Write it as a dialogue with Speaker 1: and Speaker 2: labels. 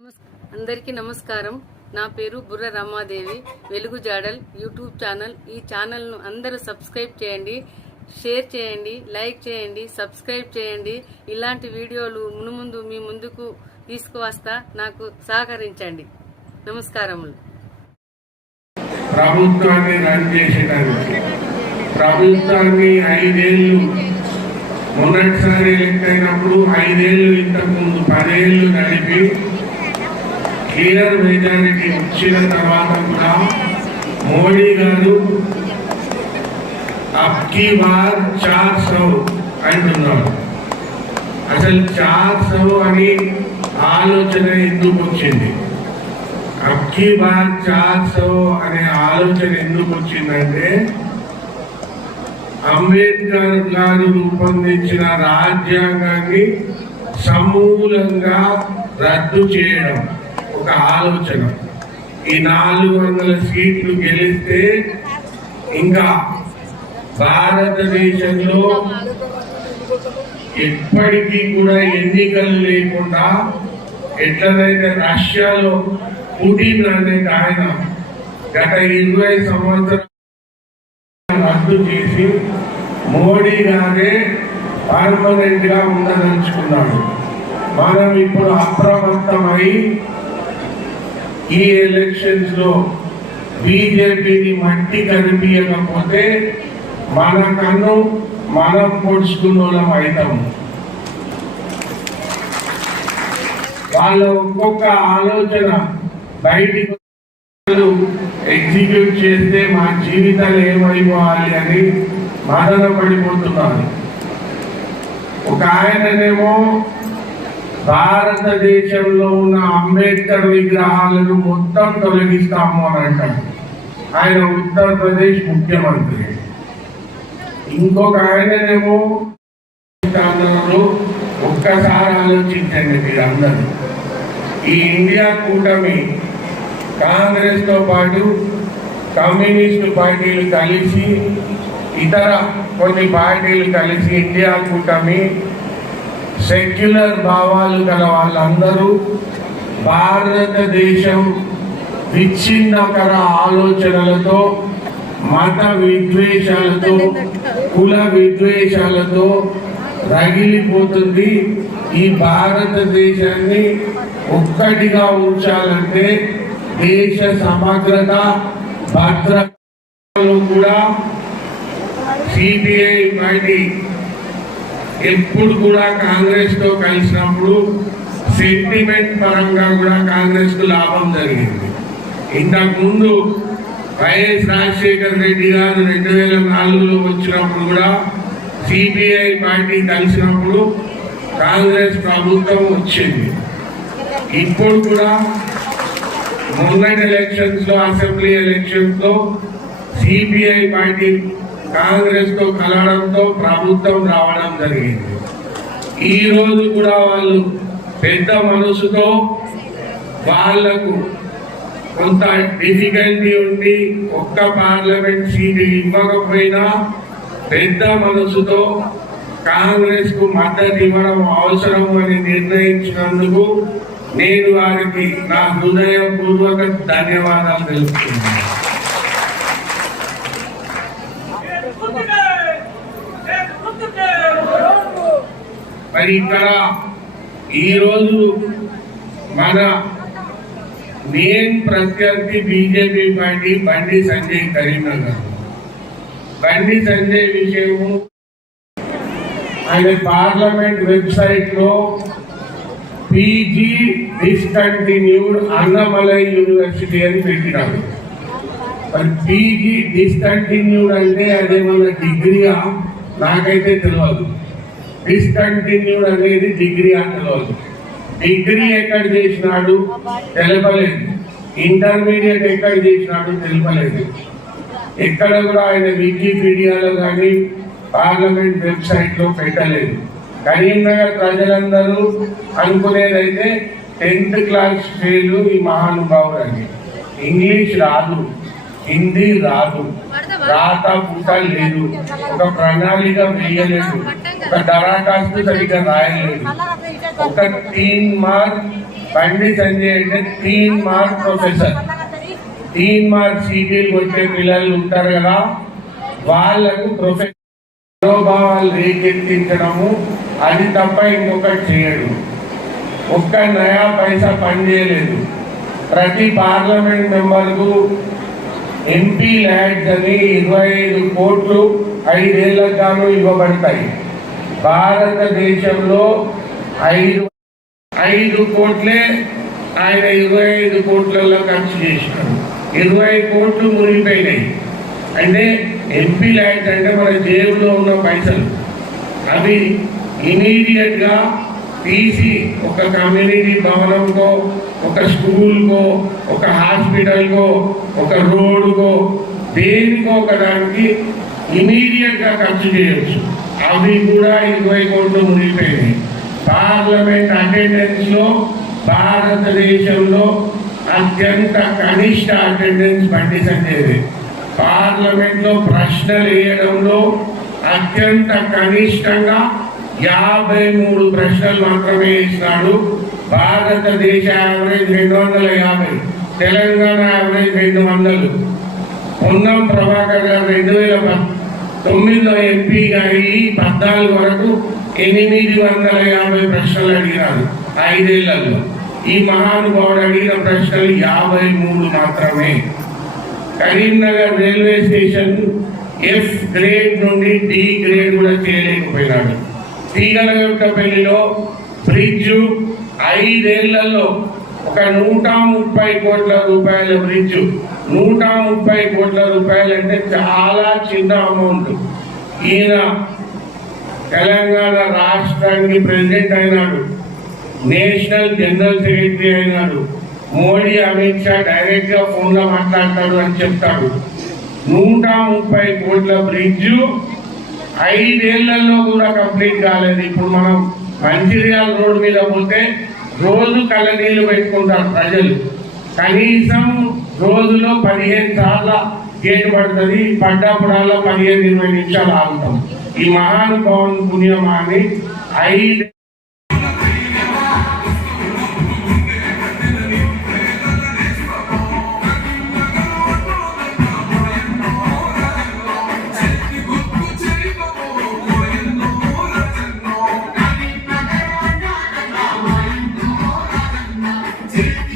Speaker 1: అందరికీ నమస్కారం. నా పేరు బుర్ర రమాదేవి. వెలుగు జాడల్ యూట్యూబ్ ఛానల్. ఈ ఛానల్ను అందరూ సబ్స్క్రైబ్ చేయండి షేర్ చేయండి లైక్ చేయండి సబ్స్క్రైబ్ చేయండి. ఇలాంటి వీడియోలు మునుముందు మీ ముందుకు తీసుకువస్తా నాకు సహకరించండి. నమస్కారములు.
Speaker 2: ప్రభుత్వాన్ని రన్ చేసేటానికి ప్రభుత్వాన్ని ఐదేళ్ళు మొదటిసారి ఎలక్ట్ అయినప్పుడు ఐదేళ్ళు ఇంతకు ముందు పదేళ్ళు నడిపి క్లియర్ మెజారిటీ ఇచ్చిన తర్వాత కూడా మోడీ గారు అబ్కి బార్ చార్ సౌ అంటున్నారు అసలు చార్ సౌ అని ఆలోచన ఎందుకు వచ్చింది? అబ్కి బార్ చార్ సౌ అనే ఆలోచన ఎందుకు వచ్చిందంటే అంబేద్కర్ గారు రూపొందించిన రాజ్యాంగాన్ని సమూలంగా రద్దు చేయడం. ఒక ఆలోచన. ఈ నాలుగు వందల సీట్లు గెలిస్తే ఇంకా భారతదేశంలో ఎప్పటికీ కూడా ఎన్నికలు లేకుండా ఎట్లనైతే రష్యాలో పుటిన్ అనే ఆయన గత ఇరవై సంవత్సరాలు రద్దు చేసి మోడీ గారే పర్మనెంట్గా ఉండదలుచుకున్నాడు మనం ఇప్పుడు అప్రమత్తమై ఈ ఎలక్షన్స్లో బీజేపీని మట్టి కనిపించకపోతే మన కన్ను మనం పొడుచుకున్న వాళ్ళం అవుతాము వాళ్ళ ఒక్కొక్క ఆలోచన బయటికి ఎగ్జిక్యూట్ చేస్తే మా జీవితాలు ఏమైపోవాలి అని బాధన పడిపోతున్నారు. ఒక ఆయననేమో భారతదేశంలో ఉన్న అంబేద్కర్ విగ్రహాలను మొత్తం తొలగిస్తాము అని అంటాడు ఆయన ఉత్తరప్రదేశ్ ముఖ్యమంత్రి. ఇంకొక ఆయననేమో ఒక్కసారి ఆలోచించండి మీరు అందరూ. ఈ ఇండియా కూటమి కాంగ్రెస్తో పాటు కమ్యూనిస్టు పార్టీలు కలిసి ఇతర కొన్ని పార్టీలు కలిసి ఇండియా కూటమి సెక్యులర్ భావాలు గల వాళ్ళందరూ భారతదేశం విచ్ఛిన్నకర ఆలోచనలతో మత విద్వేషాలతో కుల విద్వేషాలతో రగిలిపోతుంది. ఈ భారతదేశాన్ని ఒక్కటిగా ఉంచాలంటే దేశ సమగ్రత భద్రతలో కూడా సిబిఐ పార్టీ ఎప్పుడు కూడా కాంగ్రెస్తో కలిసినప్పుడు సెంటిమెంట్ పరంగా కూడా కాంగ్రెస్కు లాభం జరిగింది. ఇంతకుముందు వైఎస్ రాజశేఖర్ రెడ్డి గారు రెండు వేల నాలుగులో వచ్చినప్పుడు కూడా సిపిఐ పార్టీ కలిసినప్పుడు కాంగ్రెస్ ప్రభుత్వం వచ్చింది. ఇప్పుడు కూడా మొన్నటి ఎలక్షన్స్లో అసెంబ్లీ ఎలక్షన్స్లో సిపిఐ పార్టీ కాంగ్రెస్తో కలవడంతో ప్రభుత్వం రావడం జరిగింది. ఈ రోజు కూడా వాళ్ళు పెద్ద మనసుతో వాళ్ళకు కొంత డిఫికల్టీ ఉండి ఒక్క పార్లమెంట్ సీట్ ఇవ్వకపోయినా పెద్ద మనసుతో కాంగ్రెస్కు మద్దతు ఇవ్వడం అవసరం అని నిర్ణయించినందుకు నేను వారికి నా హృదయపూర్వక ధన్యవాదాలు తెలుపుతున్నాను. మరి ఇక్కడ ఈరోజు మన మెయిన్ ప్రత్యర్థి బీజేపీ పార్టీ బండి సంజయ్ కరీంనగర్ బండి సంజయ్ విషయము ఆయన పార్లమెంట్ వెబ్సైట్లో పీజీ డిస్కంటిన్యూడ్ అన్నమలై యూనివర్సిటీ అని పెట్టినారు. మరి పీజీ డిస్కంటిన్యూడ్ అంటే అదేమన్నా డిగ్రీయా? నాకైతే తెలియదు డిస్కంటిన్యూడ్ అనేది డిగ్రీ అని డిగ్రీ ఎక్కడ చేసినాడు తెలపలేదు. ఇంటర్మీడియట్ ఎక్కడ చేసినాడు తెలపలేదు. ఎక్కడ కూడా ఆయన వికీపీడియాలో కానీ పార్లమెంట్ వెబ్సైట్లో పెట్టలేదు కరీంనగర్ ప్రజలందరూ అనుకునేదైతే టెన్త్ క్లాస్ ఫెయిల్ ఈ మహానుభావుడు అని. ఇంగ్లీష్ రాదు. హిందీ రాదు. రాత పుట లేదు. ఒక ప్రణాళిక వేయలేదు. ఒక దరాఖాస్తు సరిగ్గా రాయలేదు. ఒక టీన్ మార్క్ బండి సంజయ్ అంటే తీన్ మార్క్ ప్రొఫెసర్. తీన్ మార్క్ సీటీలు వచ్చే పిల్లలు ఉంటారు కదా వాళ్ళకు ప్రొఫెసర్ మనోభావాలు రేకెత్తించడము అది తప్ప ఇంకొకటి చేయడు. ఒక్క నయా పైసా పని చేయలేదు ప్రతి పార్లమెంట్ మెంబర్కు ఎంపీ ల్యాండ్స్ అని ఇరవై ఐదు కోట్లు ఐదేళ్ళ కాలం ఇవ్వబడతాయి. భారతదేశంలో ఐదు ఐదు కోట్లే ఆయన ఇరవై ఐదు కోట్లలో ఖర్చు చేసినాడు ఇరవై కోట్లు మునిగిపోయినాయి. అంటే ఎంపీ ల్యాండ్స్ అంటే మన జేబులో ఉన్న పైసలు. అవి ఇమీడియట్గా తీసి ఒక కమ్యూనిటీ భవనంకో ఒక స్కూల్కో ఒక హాస్పిటల్కో ఒక రోడ్కో దేనికో ఒక దానికి ఇమీడియట్గా ఖర్చు చేయొచ్చు. అవి కూడా ఇరవై కోట్లు మునిగిపోయినాయి. పార్లమెంట్ అటెండెన్స్లో భారతదేశంలో అత్యంత కనిష్ట అటెండెన్స్ బండి సంజయ్ది పార్లమెంట్లో ప్రశ్నలు వేయడంలో అత్యంత కనిష్టంగా యాభై మూడు ప్రశ్నలు మాత్రమే ఇస్తాడు. భారతదేశ యావరేజ్ రెండు వందల యాభై తెలంగాణ యావరేజ్ రెండు వందలు. పొన్నం ప్రభాకర్ గారు రెండు వేల తొమ్మిదిలో ఎంపీగా అయ్యి పద్నాలుగు వరకు ఎనిమిది వందల యాభై ప్రశ్నలు అడిగినారు ఐదేళ్ళలో. ఈ మహానుభావుడు అడిగిన ప్రశ్నలు యాభై మూడు మాత్రమే. Karimnagar railway station F grade నుండి డి గ్రేడ్ కూడా చేయలేకపోయినాడు. తీగలగొట్టపల్లిలో బ్రిడ్జ్ ఐదేళ్ళలో ఒక నూట ముప్పై కోట్ల రూపాయల బ్రిడ్జ్. నూట ముప్పై కోట్ల రూపాయలు అంటే చాలా చిన్న అమౌంట్ ఈయన తెలంగాణ రాష్ట్రానికి ప్రెసిడెంట్ అయినాడు. నేషనల్ జనరల్ సెక్రటరీ అయినాడు. మోడీ అమిత్ షా డైరెక్ట్గా ఫోన్లో మాట్లాడతాడు అని చెప్తాడు. నూట ముప్పై కోట్ల బ్రిడ్జ్ ఐదేళ్ళలో కూడా కంప్లీట్ కాలేదు. ఇప్పుడు మనం మంచిర్యాల రోడ్ మీద పోతే రోజు కళ్ళనీళ్ళు పెట్టుకుంటారు ప్రజలు. కనీసం రోజులో పదిహేను సార్లు గేట్ పడుతుంది. పడ్డప్పుడల్లా పదిహేను ఇరవై నిమిషాలు ఆగుతాం. ఈ మహానుభావుని పుణ్యమాని ఐదు
Speaker 3: Thank you.